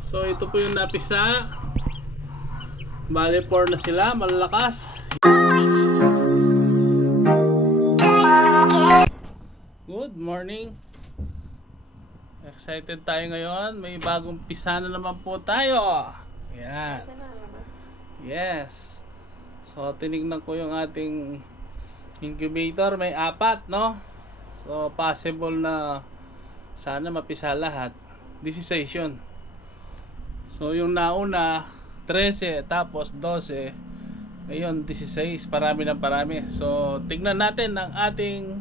So ito po yung napisa. Bale 4 na sila, malalakas. Good morning. Excited tayo ngayon. May bagong pisa na naman po tayo. Yan. Yes. So tinignan ko yung ating incubator. May 4, no? So possible na sana mapisa lahat. 16 yun. So yung nauna 13 tapos 12. Ngayon 16. Parami ng parami. So tignan natin ang ating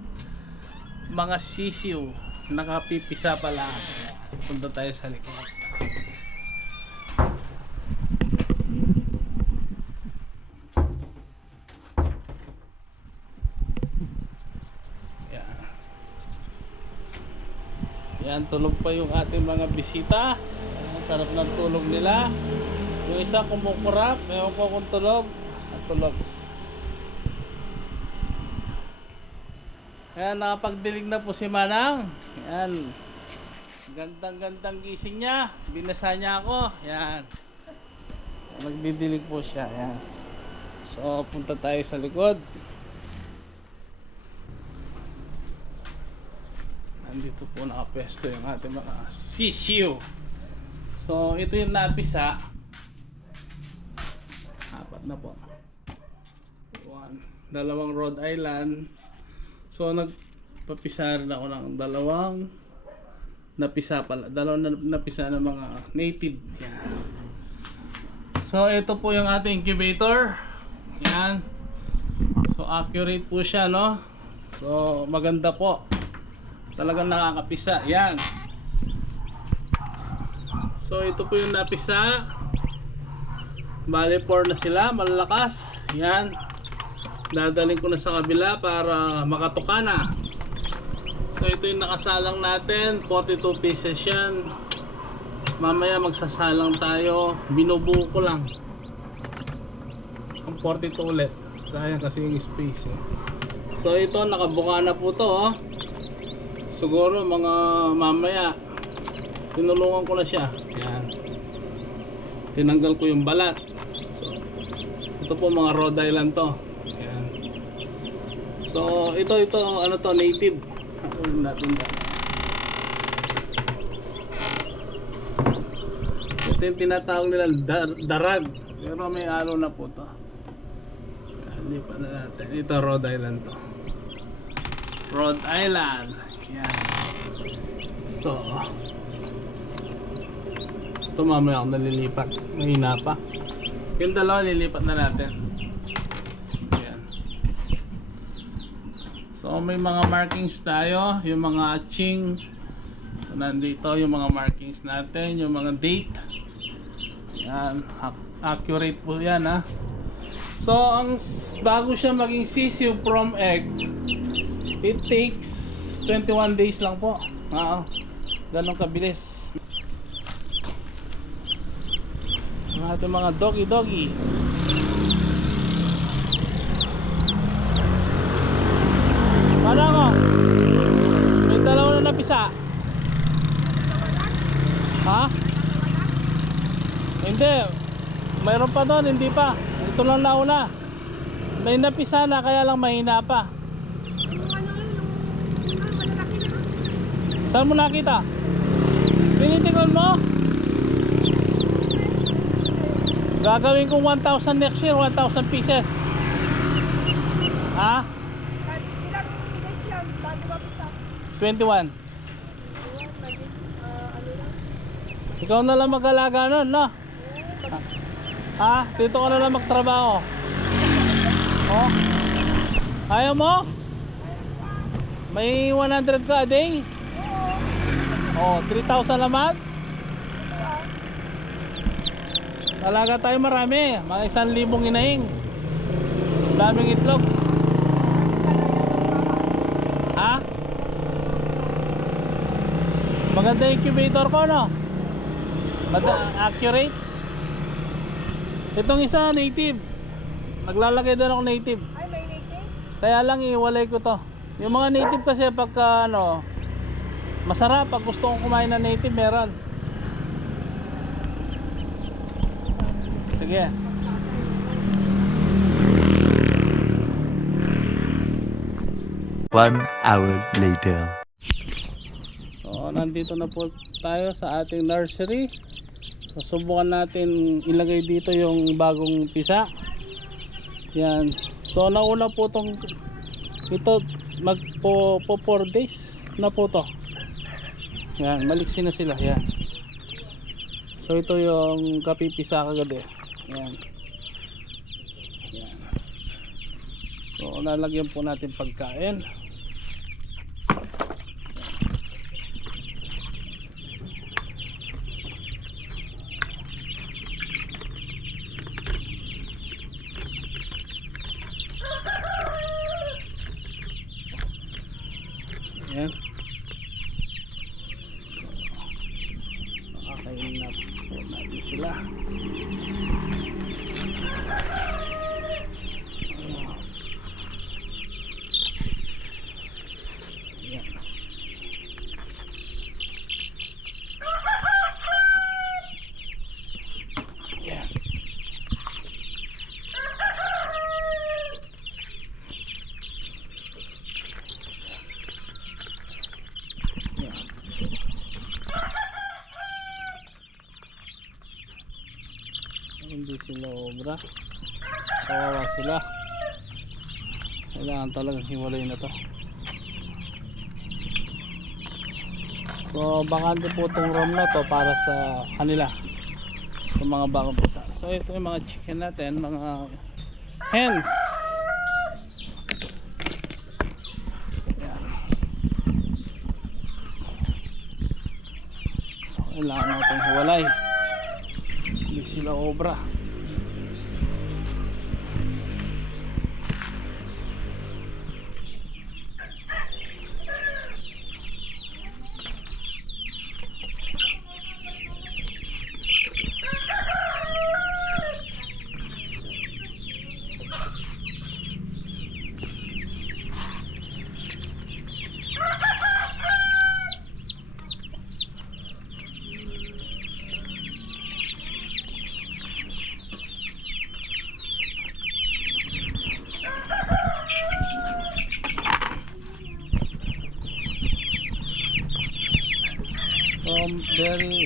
mga sisiw. Nakapipisa pala. Punta tayo sa likod. Yan. Yan, tulog pa yung ating mga bisita. Sarap ng tulog nila. Yung isa kumukurap, ewan ko kung tulog. At tulog. Ayan, nakapagdilig na po si Manang. Ayan. Gandang-gandang gising niya. Binasa niya ako. Ayan. Nagdidilig po siya. Ayan. So, punta tayo sa likod. Nandito po nakapesto yung ating mga sisiw. So, ito yung napisa. 4 na po. 1. 2 Rhode Island. So, nagpapisa rin ako ng 2 napisa pala. 2 napisa ng mga native. Yan. So, ito po yung ating incubator. Yan. So, accurate po siya, no? So, maganda po. Talagang nakakapisa. Yan. So ito po yung napisa. Bale 4 na sila, malalakas. Yan. Dadaling ko na sa kabila para makatuka na. So ito yung nakasalang natin, 42 pieces yan. Mamaya magsasalang tayo. Binubuo ko lang ang 42 ulit. Sayang kasi yung space eh. So ito nakabuka na po to, oh. Siguro mga mamaya tinulungan ko na siya. Yan. Tinanggal ko yung balat. So, ito po mga Rhode Island to. Yan. So, ito ano to, native. Ito yung tinatawag nilang darag. Pero may alo na po to. Yan, hindi pa na natin. Ito Rhode Island to. Rhode Island. Yan. So, ito mamaya ako nalilipat. Mahina pa. Yung 2 lilipat na natin. Ayan. So may mga markings tayo. Yung mga atching. So, nandito yung mga markings natin. Yung mga date. Yan. Accurate po yan, ha. So bago siya maging sisiw from egg, it takes 21 days lang po. Ganun kabilis. Ang ating mga doggy. Paano ako? May 2 na napisa. Ha? Hindi. Mayroon pa doon, hindi pa. Ito lang nauna. May napisa na, kaya lang mahina pa. Saan mo nakita? Tinitingnan mo? Gagawin kong 1,000 next year, 1,000 pieces. Ha? Ilang days yan bago mapisa? 21. Ikaw na lang mag-alaga nun, no? Ha? Dito ka na lang magtrabaho. Oh? Ayaw mo? May 100 ka a day? Oh, 3,000 naman? Talaga tayo marami. Mga 1,000 inaing. Daming itlog. Ha? Maganda yung incubator ko, no? Accurate. Itong isa native. Naglalagay din ako native. Ay, may native? Kaya lang iwalay ko to. Yung mga native kasi pagka ano, masarap pag gusto kong kumain ng native, meron. Sige. One hour later. So, nandito na po tayo sa ating nursery. So, subukan natin ilagay dito yung bagong pisa. Yan. So, nauna po tong ito magpo 4 days na po to. Yan, maliksi na sila. Yan. So, ito yung kapipisa kagabi. Yan. Yan. So, lalagyan po natin pagkain. Yan. Makakainin na po natin sila. Yan. Yan. Hindi sila obra, kawawa sila, kailangan talagang hiwalay na to. So bakante po itong room na to para sa kanila, sa mga bagong pusa. So ito yung mga chicken natin, mga hens. Yan. So kailangan natin hiwalay, hindi sila obra.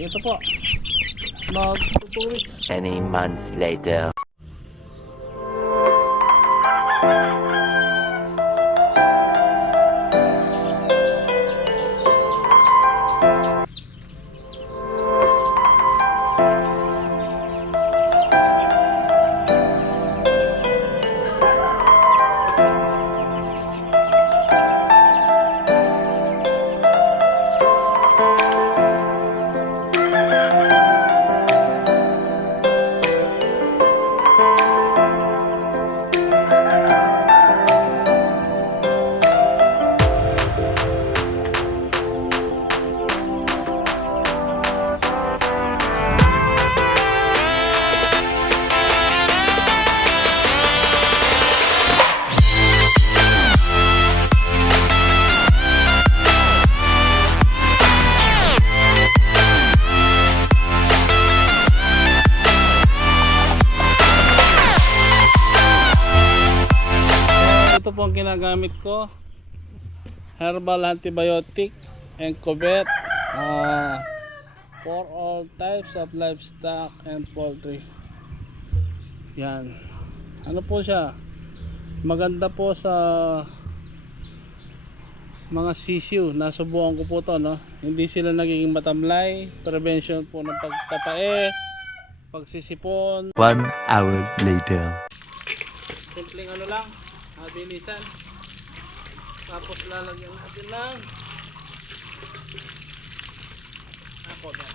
Ito po, mag 2 weeks. Many months later. Ito po ang ginagamit ko, herbal antibiotic and covert for all types of livestock and poultry. Yan, ano po siya, maganda po sa mga sisiu. Nasubukan ko po to, no? Hindi sila nagiging matamlay, prevention po ng pagtapae, pagsisipon. 1 hour later. Simpleng ano lang, mabilisan. Tapos lalagyan natin ng ako ba.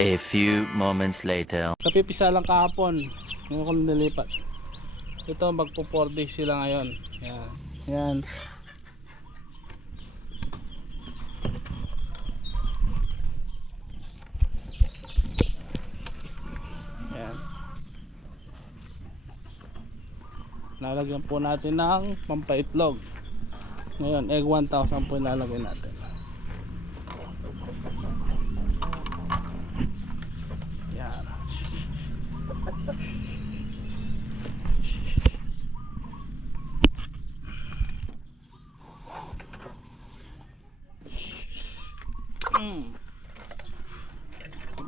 A few moments later. Kapipisa lang kahapon. Ngayon ko nilipat. Ito magpo 4 days sila ngayon. Yan. Yan. Yan. Lalagyan po natin ng pampaitlog. Ngayon, egg 1,000 po ilalagay natin. Yan.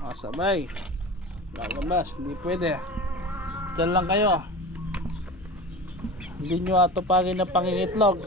Masabay. Lalabas, hindi pwede. Diyan lang kayo. Hindi nyo atupagin ng pangingitlog.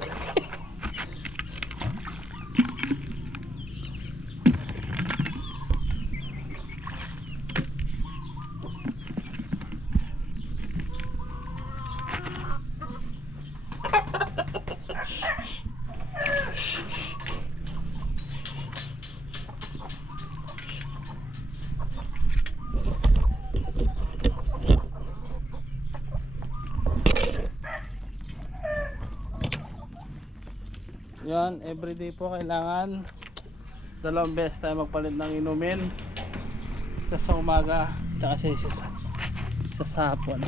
Yan, everyday po kailangan 2 beses tayo magpalit ng inumin. Isa sa umaga, tsaka isa sa hapon.